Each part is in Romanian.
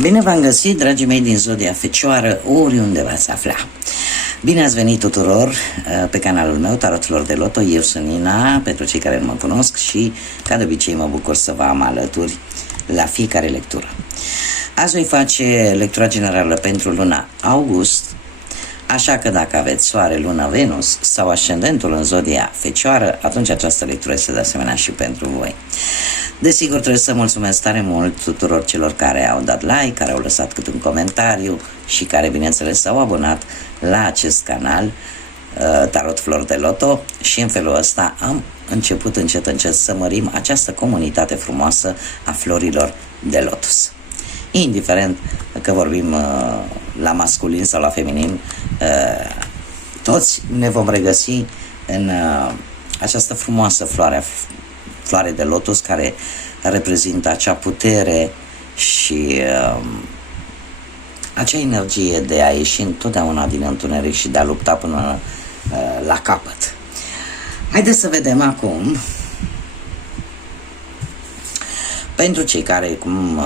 Bine v-am găsit, dragii mei din Zodia Fecioară, oriunde v-ați afla. Bine ați venit tuturor pe canalul meu, Tarotelor de Loto. Eu sunt Nina, pentru cei care nu mă cunosc, și ca de obicei mă bucur să vă am alături la fiecare lectură. Azi voi face lectura generală pentru luna august, așa că dacă aveți Soare, Lună, Venus sau ascendentul în Zodia Fecioară, atunci această lectură este de asemenea și pentru voi. Desigur, trebuie să mulțumesc tare mult tuturor celor care au dat like, care au lăsat câte un comentariu și care, bineînțeles, s-au abonat la acest canal Tarot Flori de Loto, și în felul ăsta am început încet să mărim această comunitate frumoasă a florilor de lotus. Indiferent că vorbim la masculin sau la feminin, toți ne vom regăsi în această frumoasă floare de lotus, care reprezintă acea putere și acea energie de a ieși întotdeauna din întuneric și de a lupta până la capăt. Haideți să vedem acum, pentru cei care, cum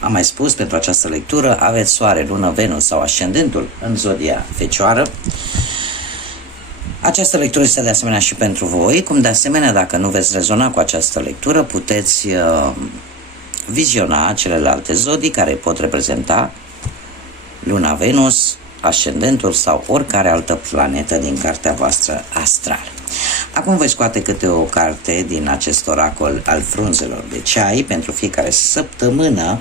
am mai spus, pentru această lectură aveți Soare, Lună, Venus sau ascendentul în Zodia Fecioară. Această lectură este de asemenea și pentru voi, cum de asemenea, dacă nu veți rezona cu această lectură, puteți viziona celelalte zodii care pot reprezenta Luna, Venus, ascendentul sau oricare altă planetă din cartea voastră astrală. Acum voi scoate câte o carte din acest oracol al frunzelor de ceai pentru fiecare săptămână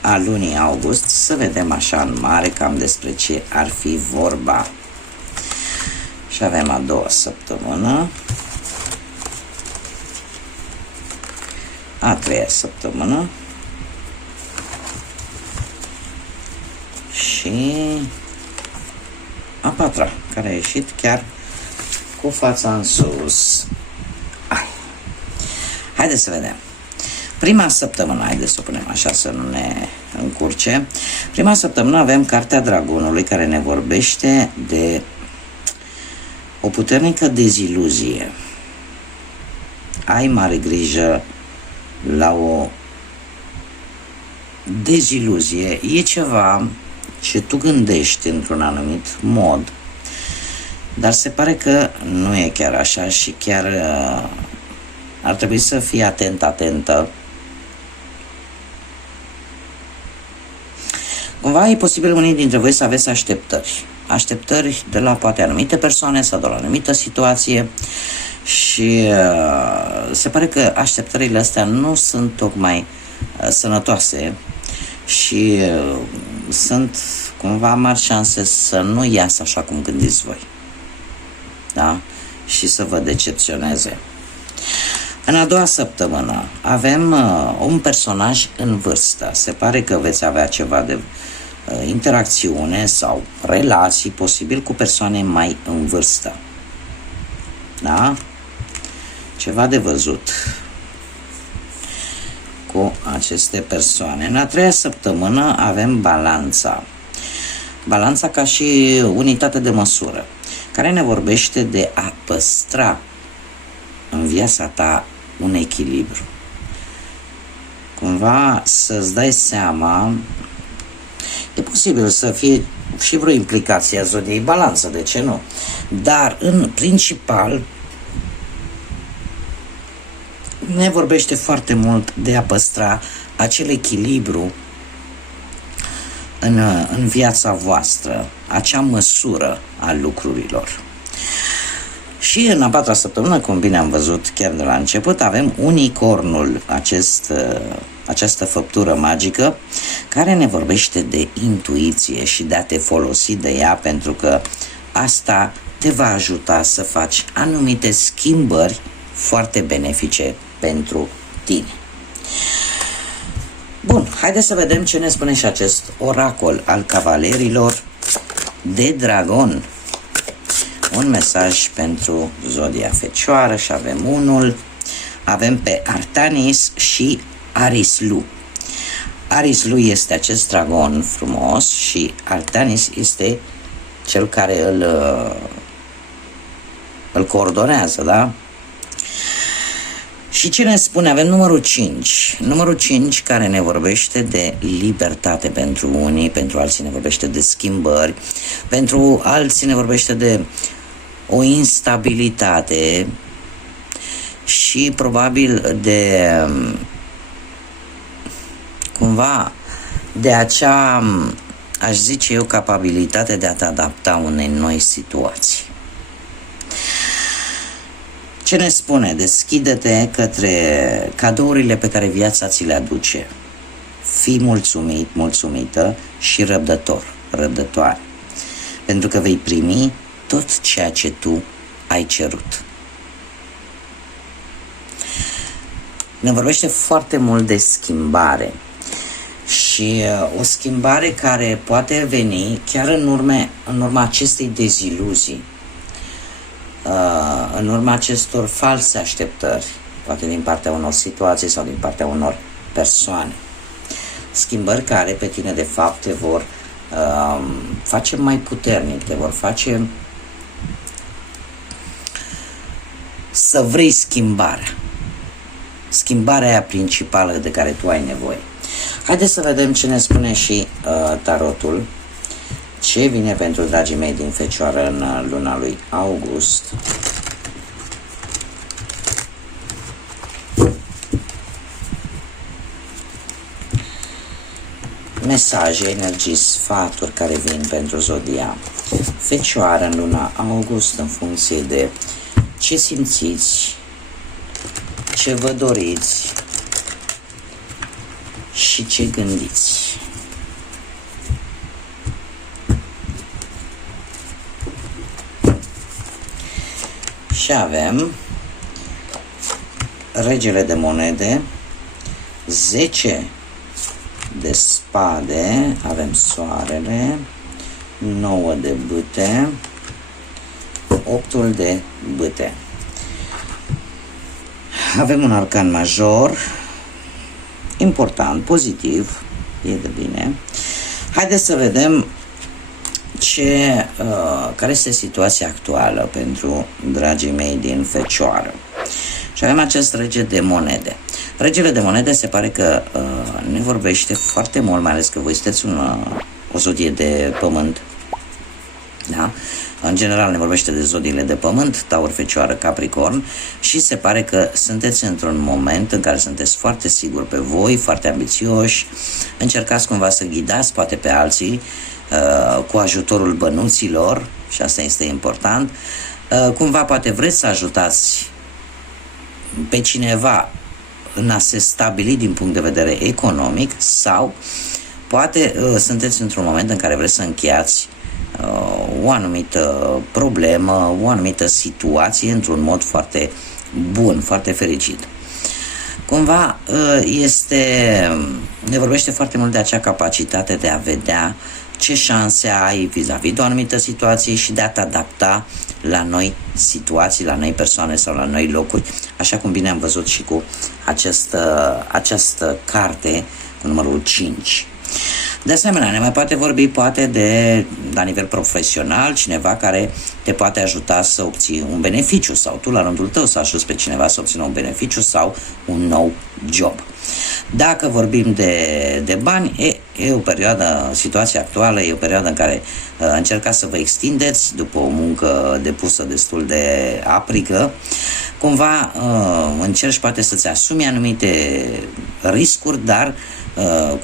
a lunii august, să vedem așa în mare cam despre ce ar fi vorba. Și avem a doua săptămână, a treia săptămână și a patra, care a ieșit chiar cu fața în sus. Haideți să vedem. Prima săptămână, haideți să o punem așa să nu ne încurce. Prima săptămână avem cartea Dragonului, care ne vorbește de o puternică deziluzie. Ai mare grijă la o deziluzie. E ceva ce tu gândești într-un anumit mod, dar se pare că nu e chiar așa și chiar ar trebui să fii atentă. Cumva e posibil unii dintre voi să aveți așteptări de la poate anumite persoane sau de la o anumită situație și se pare că așteptările astea nu sunt tocmai sănătoase și sunt cumva mari șanse să nu iasă așa cum gândiți voi, da? Și să vă decepționeze. În a doua săptămână avem un personaj în vârstă. Se pare că veți avea ceva de interacțiune sau relații posibil cu persoane mai în vârstă. Da? Ceva de văzut cu aceste persoane. În a treia săptămână avem balanța. Balanța ca și unitate de măsură, care ne vorbește de a păstra în viața ta un echilibru. Cumva să-ți dai seama, e posibil să fie și vreo implicație a zodiei balanță, de ce nu? Dar în principal ne vorbește foarte mult de a păstra acel echilibru în viața voastră, acea măsură a lucrurilor. Și în a patra săptămână, cum bine am văzut chiar de la început, avem unicornul, această făptură magică care ne vorbește de intuiție și de a te folosi de ea, pentru că asta te va ajuta să faci anumite schimbări foarte benefice pentru tine. Bun, haideți să vedem ce ne spune și acest oracol al cavalerilor de dragon. Un mesaj pentru Zodia Fecioară și avem pe Artanis și Arislu. Arislu este acest dragon frumos și Artanis este cel care îl coordonează, da? Și ce ne spune? Avem numărul 5. Numărul 5 care ne vorbește de libertate pentru unii, pentru alții ne vorbește de schimbări, pentru alții ne vorbește de o instabilitate și probabil de cumva de acea, aș zice eu, capabilitate de a te adapta unei noi situații. Ce ne spune? Deschide-te către cadourile pe care viața ți le aduce. Fii mulțumit, mulțumită și răbdător, răbdătoare, pentru că vei primi tot ceea ce tu ai cerut. Ne vorbește foarte mult de schimbare și o schimbare care poate veni chiar în urma acestei deziluzii, în urma acestor false așteptări, poate din partea unor situații sau din partea unor persoane. Schimbări care pe tine de fapt te vor face mai puternic, te vor face să vrei schimbarea aia principală de care tu ai nevoie. Haideți să vedem ce ne spune și tarotul, ce vine pentru dragii mei din Fecioară în luna lui august. Mesaje, energii, sfaturi care vin pentru zodia Fecioară în luna august în funcție de ce simțiți, ce vă doriți și ce gândiți. Și avem Regele de monede, 10 de spade, avem soarele, 9 de bâte, 8-ul de bâte. Avem un arcan major, important, pozitiv, e de bine. Haideți să vedem care este situația actuală pentru dragii mei din Fecioară. Și avem acest rege de monede. Regele de monede se pare că ne vorbește foarte mult, mai ales că voi sunteți o zodie de pământ. Da? În general ne vorbește de zodiile de pământ, Taur, Fecioară, Capricorn, și se pare că sunteți într-un moment în care sunteți foarte siguri pe voi, foarte ambițioși, încercați cumva să ghidați poate pe alții cu ajutorul bănuților, și asta este important, cumva poate vreți să ajutați pe cineva în a se stabili din punct de vedere economic, sau poate sunteți într-un moment în care vreți să încheiați o anumită problemă, o anumită situație într-un mod foarte bun, foarte fericit. Cumva ne vorbește foarte mult de acea capacitate de a vedea ce șanse ai vis-a-vis de o anumită situație și de a te adapta la noi situații, la noi persoane sau la noi locuri, așa cum bine am văzut și cu această carte cu numărul 5. De asemenea, ne mai poate vorbi poate la nivel profesional, cineva care te poate ajuta să obții un beneficiu, sau tu la rândul tău să ajuți pe cineva să obțină un beneficiu sau un nou job. Dacă vorbim de bani, e o perioadă, situația actuală e o perioadă în care încercați să vă extindeți după o muncă depusă destul de aprigă, cumva încerci poate să-ți asumi anumite riscuri, dar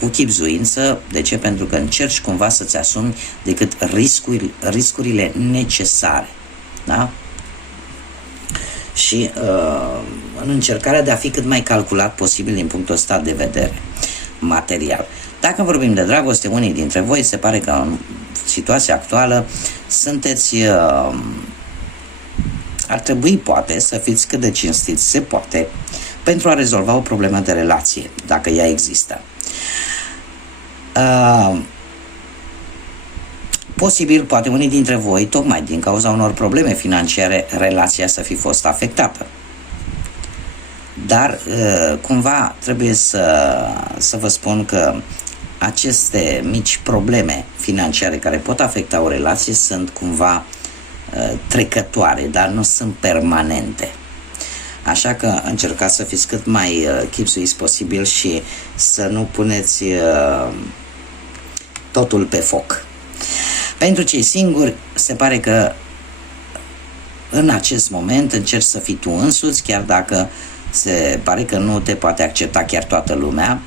cu chibzuință. De ce? Pentru că încerci cumva să-ți asumi decât riscurile necesare. Da? Și în încercarea de a fi cât mai calculat posibil din punctul ăsta de vedere material. Dacă vorbim de dragoste, unii dintre voi se pare că în situația actuală sunteți ar trebui poate să fiți cât de cinstiți se poate pentru a rezolva o problemă de relație, dacă ea există. Posibil, poate unii dintre voi, tocmai din cauza unor probleme financiare, relația să fi fost afectată. Dar, cumva, trebuie să vă spun că aceste mici probleme financiare care pot afecta o relație sunt cumva trecătoare, dar nu sunt permanente. Așa că încercați să fiți cât mai chipzuiți posibil și să nu puneți totul pe foc. Pentru cei singuri, se pare că în acest moment încerci să fii tu însuți, chiar dacă se pare că nu te poate accepta chiar toată lumea,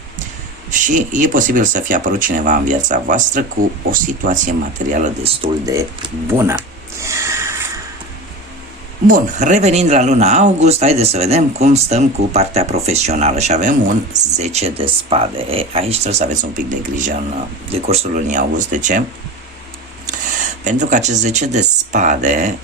și e posibil să fie apărut cineva în viața voastră cu o situație materială destul de bună. Bun, revenind la luna august, haideți să vedem cum stăm cu partea profesională și avem un 10 de spade. Aici trebuie să aveți un pic de grijă în decursul lunii august. De ce? Pentru că acest 10 de spade,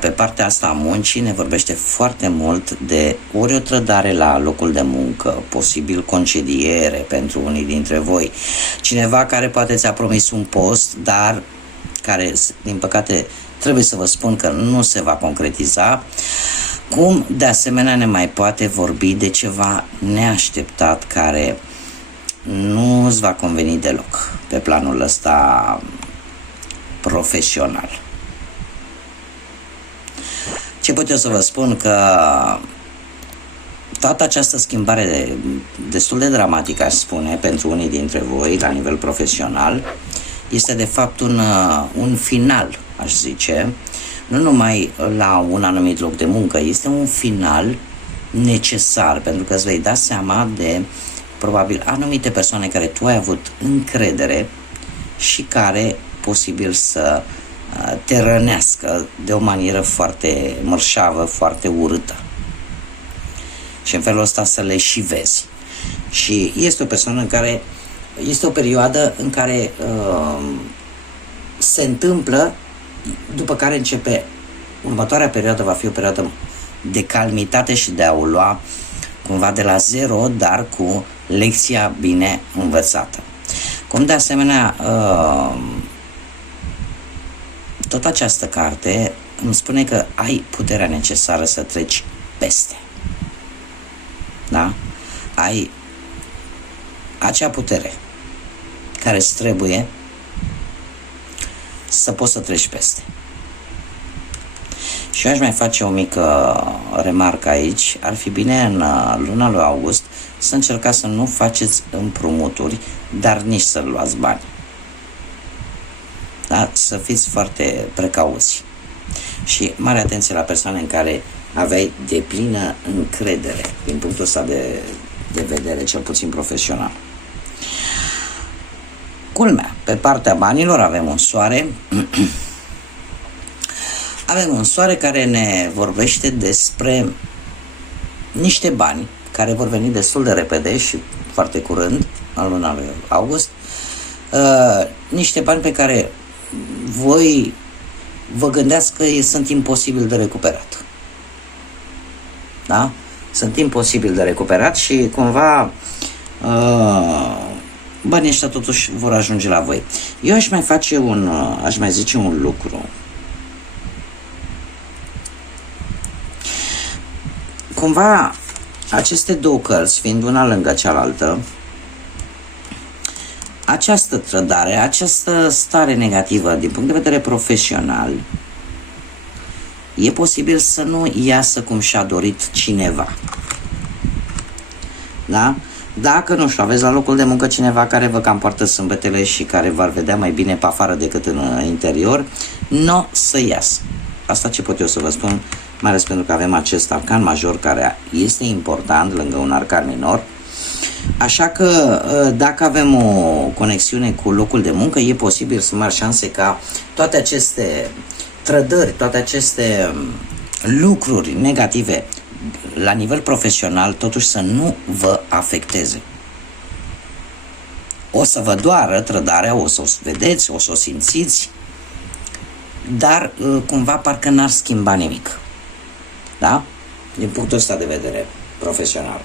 pe partea asta a muncii, ne vorbește foarte mult de ori o trădare la locul de muncă, posibil concediere pentru unii dintre voi, cineva care poate ți-a promis un post, dar care, din păcate, trebuie să vă spun că nu se va concretiza, cum de asemenea ne mai poate vorbi de ceva neașteptat care nu îți va conveni deloc pe planul ăsta profesional. Ce pot eu să vă spun? Că toată această schimbare destul de dramatică, aș spune, pentru unii dintre voi la nivel profesional, este de fapt un final, aș zice, nu numai la un anumit loc de muncă, este un final necesar, pentru că îți vei da seama de probabil anumite persoane care tu ai avut încredere și care posibil să te rănească de o manieră foarte mărșavă, foarte urâtă. Și în felul ăsta să le și vezi. Și este o persoană în care, este o perioadă în care se întâmplă, după care începe, următoarea perioadă va fi o perioadă de calmitate și de a o lua cumva de la zero, dar cu lecția bine învățată. Cum de asemenea, tot această carte îmi spune că ai puterea necesară să treci peste. Da? Ai acea putere care îți trebuie să poți să treci peste. Și eu aș mai face o mică remarcă aici. Ar fi bine în luna lui august să încercați să nu faceți împrumuturi, dar nici să luați bani. Da? Să fiți foarte precauți. Și mare atenție la persoane în care aveai deplină încredere din punctul ăsta de vedere, cel puțin profesional. Culmea, pe partea banilor avem un soare. Avem un soare care ne vorbește despre niște bani care vor veni destul de repede și foarte curând, în luna lui august, niște bani pe care voi vă gândeați că sunt imposibil de recuperat. Da? Sunt imposibil de recuperat și cumva banii ăștia totuși vor ajunge la voi. Eu aș mai zice un lucru. Cumva aceste două cărți, fiind una lângă cealaltă, această trădare, această stare negativă din punct de vedere profesional, e posibil să nu iasă cum și-a dorit cineva. Da? Dacă, nu știu, aveți la locul de muncă cineva care vă cam poartă sâmbetele și care v-ar vedea mai bine pe afară decât în interior, nu să iasă. Asta ce pot eu să vă spun, mai ales pentru că avem acest arcan major care este important lângă un arcan minor. Așa că dacă avem o conexiune cu locul de muncă, e posibil, sunt mari șanse ca toate aceste trădări, toate aceste lucruri negative la nivel profesional totuși să nu vă afecteze. O să vă doară trădarea, o să o vedeți, o să o simțiți, dar cumva parcă n-ar schimba nimic. Da? Din punctul ăsta de vedere profesional.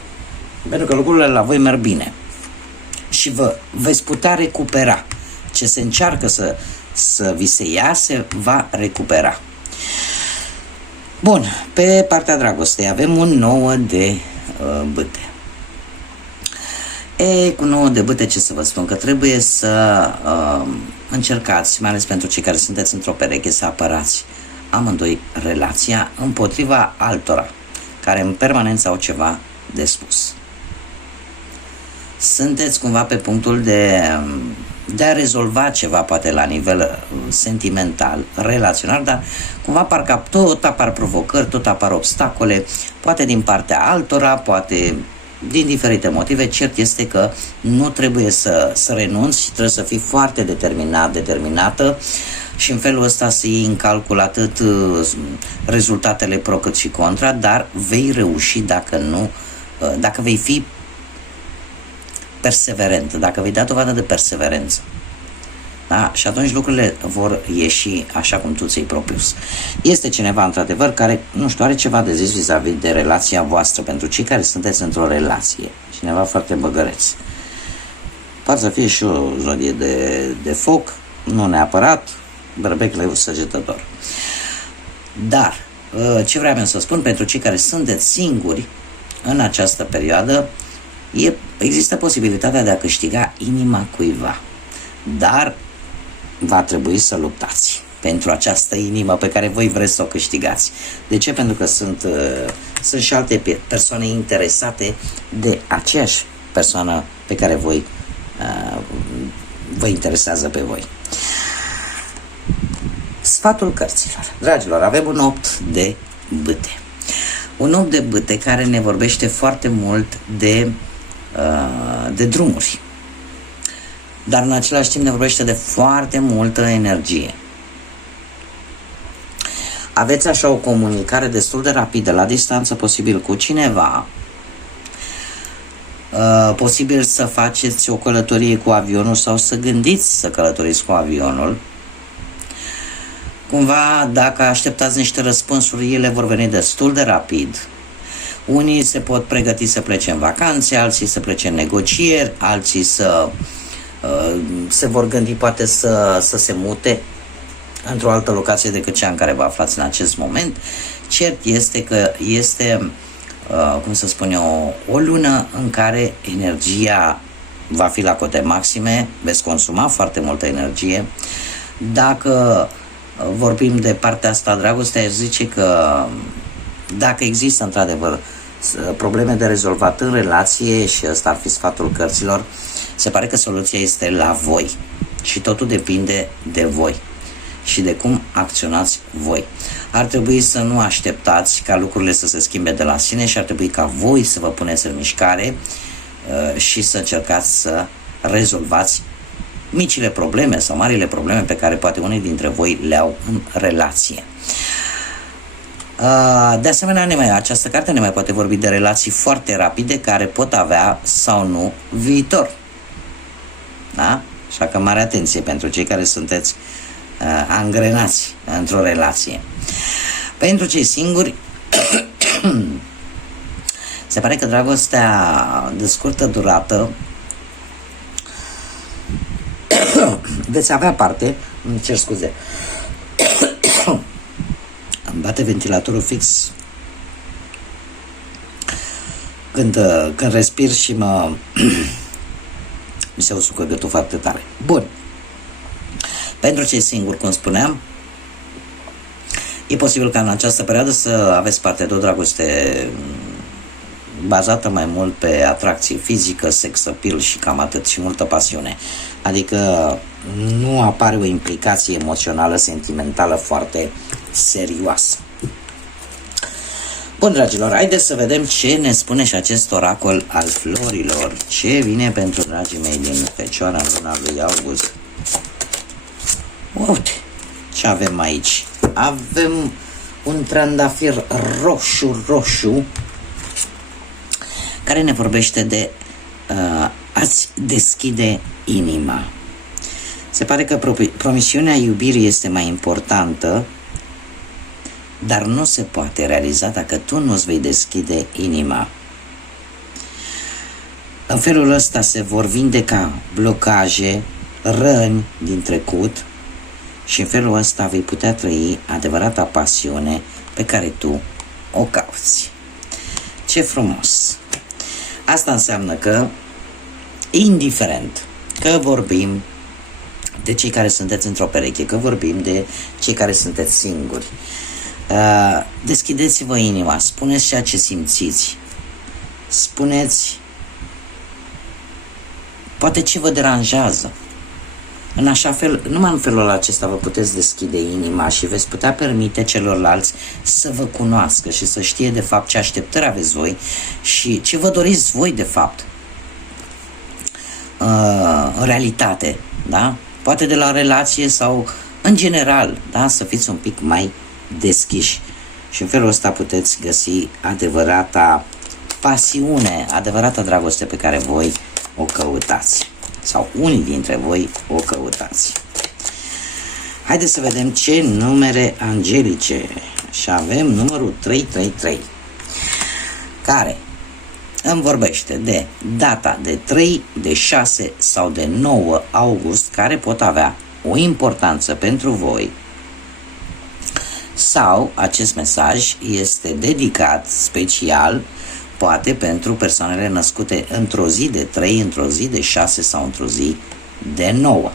Pentru că lucrurile la voi merg bine. Și veți putea recupera. Ce se încearcă să vi se ia, se va recupera. Bun, pe partea dragostei avem un 9 de bâte. Cu 9 de bâte, ce să vă spun? Că trebuie să încercați, mai ales pentru cei care sunteți într-o pereche, să apărați amândoi relația împotriva altora. care în permanență au ceva de spus. Sunteți cumva pe punctul de a rezolva ceva, poate la nivel sentimental, relațional, dar cumva parcă tot apar provocări, tot apar obstacole, poate din partea altora, poate din diferite motive. Cert este că nu trebuie să renunți, trebuie să fii foarte determinat, determinată, și în felul ăsta să iei în calcul atât rezultatele pro cât și contra, dar vei reuși dacă vei fi perseverent, dacă vei da dovadă de perseverență. Da? Și atunci lucrurile vor ieși așa cum tu ți-ai propus. Este cineva, într-adevăr, care, nu știu, are ceva de zis vis-a-vis de relația voastră, pentru cei care sunteți într-o relație. Cineva foarte băgăreț. Poate să fie și o zodie de foc, nu neapărat, bărbec leu săgetător. Dar, ce vreau să spun, pentru cei care sunteți singuri în această perioadă, există posibilitatea de a câștiga inima cuiva. Dar va trebui să luptați pentru această inimă pe care voi vreți să o câștigați. De ce? Pentru că sunt și alte persoane interesate de aceeași persoană pe care vă interesează pe voi. Sfatul cărților. Dragilor, avem un 8 de bâte. Un 8 de bâte care ne vorbește foarte mult de drumuri. Dar în același timp ne vorbește de foarte multă energie. Aveți așa o comunicare destul de rapidă, la distanță, posibil cu cineva, posibil să faceți o călătorie cu avionul sau să gândiți să călătoriți cu avionul. Cumva, dacă așteptați niște răspunsuri, ele vor veni destul de rapid. Unii se pot pregăti să plece în vacanțe, alții să plece în negocieri, alții se vor gândi poate să se mute într-o altă locație decât cea în care vă aflați în acest moment. Cert este că este, cum să spun eu, o lună în care energia va fi la cote maxime, veți consuma foarte multă energie. Dacă vorbim de partea asta, dragostea, aș zice că dacă există într-adevăr probleme de rezolvat în relație, și ăsta ar fi sfatul cărților, se pare că soluția este la voi și totul depinde de voi și de cum acționați voi. Ar trebui să nu așteptați ca lucrurile să se schimbe de la sine și ar trebui ca voi să vă puneți în mișcare și să încercați să rezolvați micile probleme sau marile probleme pe care poate unii dintre voi le au în relație. De asemenea, această carte ne mai poate vorbi de relații foarte rapide care pot avea sau nu viitor. Da? Așa că mare atenție pentru cei care sunteți angrenați într-o relație. Pentru cei singuri se pare că dragostea de scurtă durată veți avea parte, îmi cer scuze, îmi bate ventilatorul fix când respir și mi se usucă gâtul foarte tare. Bun. Pentru cei singuri, cum spuneam, e posibil ca în această perioadă să aveți parte de o dragoste bazată mai mult pe atracție fizică, sex appeal și cam atât, și multă pasiune. Adică nu apare o implicație emoțională, sentimentală foarte serioasă. Bun, dragilor, haideți să vedem ce ne spune și acest oracol al florilor. Ce vine pentru dragii mei din Fecioara în luna lui august. Uite ce avem aici. Avem un trandafir roșu care ne vorbește de a-ți deschide inima. Se pare că promisiunea iubirii este mai importantă, dar nu se poate realiza dacă tu nu-ți vei deschide inima. În felul ăsta se vor vindeca blocaje, răni din trecut și în felul ăsta vei putea trăi adevărata pasiune pe care tu o cauți. Ce frumos! Asta înseamnă că, indiferent că vorbim de cei care sunteți într-o pereche, că vorbim de cei care sunteți singuri, Deschideți-vă inima, spuneți ceea ce simțiți, spuneți poate ce vă deranjează. În așa fel, numai în felul acesta vă puteți deschide inima și veți putea permite celorlalți să vă cunoască și să știe de fapt ce așteptări aveți voi și ce vă doriți voi de fapt în realitate, da? Poate de la relație sau în general, da? Să fiți un pic mai deschiși și în felul ăsta puteți găsi adevărata pasiune, adevărata dragoste pe care voi o căutați sau unii dintre voi o căutați. Haideți să vedem ce numere angelice. Și avem numărul 333, care îmi vorbește de data de 3, de 6 sau de 9 august, care pot avea o importanță pentru voi, sau acest mesaj este dedicat special poate pentru persoanele născute într-o zi de 3, într-o zi de 6 sau într-o zi de 9.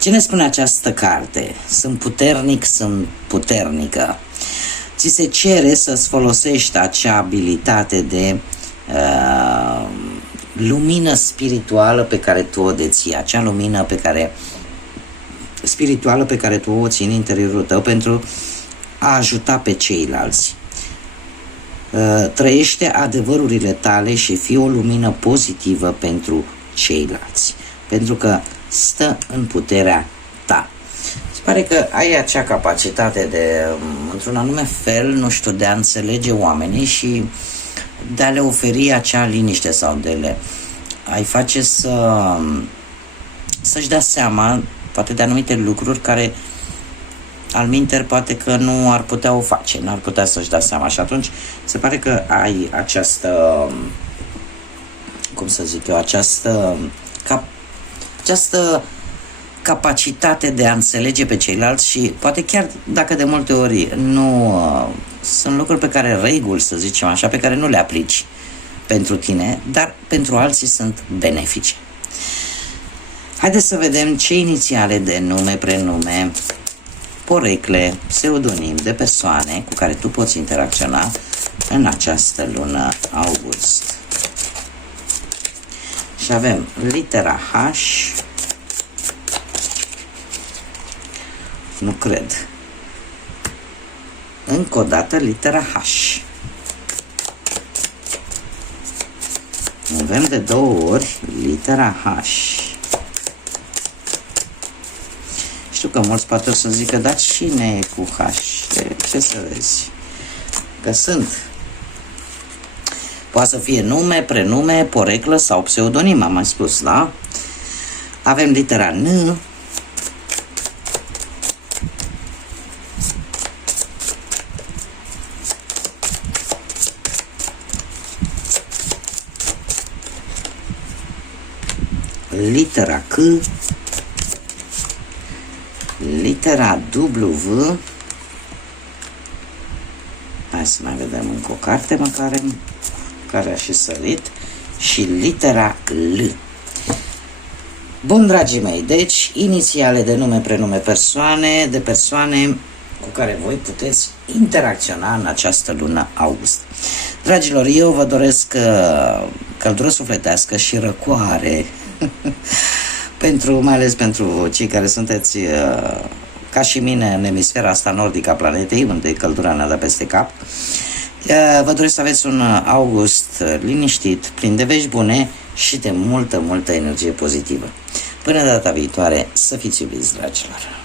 Ce ne spune această carte? Sunt puternic, sunt puternică. Ți se cere să-ți folosești acea abilitate de lumină spirituală pe care tu o deții, acea lumină spirituală pe care tu o ții în interiorul tău pentru a ajuta pe ceilalți. Trăiește adevărurile tale și fii o lumină pozitivă pentru ceilalți, pentru că stă în puterea ta. Se pare că ai acea capacitate de, într-un anume fel, nu știu, de a înțelege oamenii și de a le oferi acea liniște sau de le ai face să-și dea seama poate de anumite lucruri care alminteri poate că nu ar putea o face, n-ar putea să-și dea seama și atunci se pare că ai această, cum să zic eu, această capacitate de a înțelege pe ceilalți și poate chiar dacă de multe ori nu sunt lucruri pe care reguli, să zicem așa, pe care nu le aplici pentru tine, dar pentru alții sunt benefice. Haideți să vedem ce inițiale de nume, prenume, porecle, pseudonim de persoane cu care tu poți interacționa în această lună august. Și avem litera H, nu cred, încă o dată litera H. Avem de 2 ori litera H. Știu că mulți poate o să zică, dar cine e cu H? Ce să vezi? Că sunt. Poate să fie nume, prenume, poreclă sau pseudonim, am mai spus, da? Avem litera N. Litera C. Litera W. Hai să mai vedem încă o carte măcar care a și sărit. Și litera L. Bun, dragii mei, deci inițiale de nume, prenume, persoane, de persoane cu care voi puteți interacționa în această lună august. Dragilor, eu vă doresc căldură sufletească și răcoare mai ales pentru cei care sunteți ca și mine în emisfera asta nordică a planetei, unde căldura ne-a dat peste cap. Vă doresc să aveți un august liniștit, plin de vești bune și de multă energie pozitivă. Până data viitoare, să fiți iubiți, dragilor!